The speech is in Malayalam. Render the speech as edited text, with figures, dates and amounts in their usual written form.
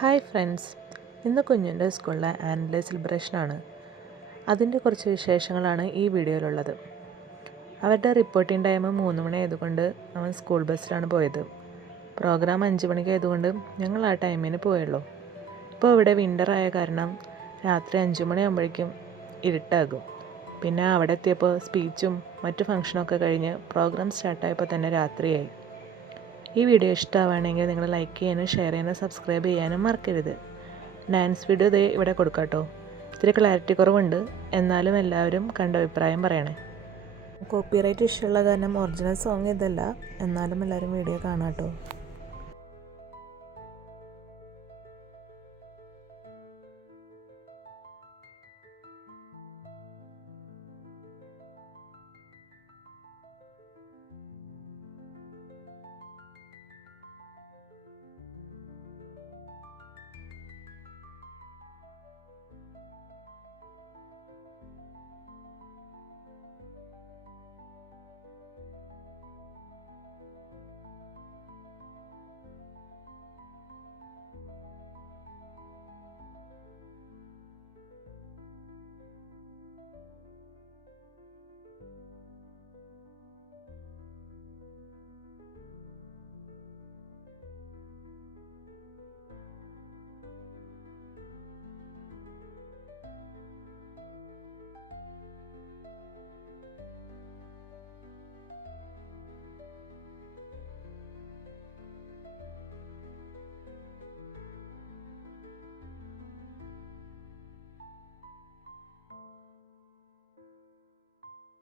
ഹായ് ഫ്രണ്ട്സ്, ഇന്ന് കുഞ്ഞിൻ്റെ സ്കൂളിലെ ആനുവൽ ഡേ സെലിബ്രേഷനാണ്. അതിൻ്റെ കുറച്ച് വിശേഷങ്ങളാണ് ഈ വീഡിയോയിലുള്ളത്. അവരുടെ റിപ്പോർട്ടിംഗ് ടൈം 3 മണി ആയതുകൊണ്ട് അവൻ സ്കൂൾ ബസ്സിലാണ് പോയത്. പ്രോഗ്രാം 5 മണിക്ക് ആയതുകൊണ്ട് ഞങ്ങൾ ആ ടൈമിന് പോയുള്ളൂ. ഇപ്പോൾ ഇവിടെ വിൻ്റർ ആയ കാരണം രാത്രി 5 മണിയാകുമ്പോഴേക്കും ഇരുട്ടാകും. പിന്നെ അവിടെ എത്തിയപ്പോൾ സ്പീച്ചും മറ്റു ഫംഗ്ഷനൊക്കെ കഴിഞ്ഞ് പ്രോഗ്രാം സ്റ്റാർട്ടായപ്പോൾ തന്നെ രാത്രിയായി. ഈ വീഡിയോ ഇഷ്ടമാവുകയാണെങ്കിൽ നിങ്ങൾ ലൈക്ക് ചെയ്യാനും ഷെയർ ചെയ്യാനും സബ്സ്ക്രൈബ് ചെയ്യാനും മറക്കരുത്. ഡാൻസ് വീഡിയോ ദേ ഇവിടെ കൊടുക്കാം കേട്ടോ. ഇത്തിരി ക്ലാരിറ്റി കുറവുണ്ട്, എന്നാലും എല്ലാവരും കണ്ട അഭിപ്രായം പറയണേ. കോപ്പിറൈറ്റ് ഇഷ്യൂ ഉള്ള കാരണം ഒറിജിനൽ സോങ് ഇതല്ല, എന്നാലും എല്ലാവരും വീഡിയോ കാണാം കേട്ടോ.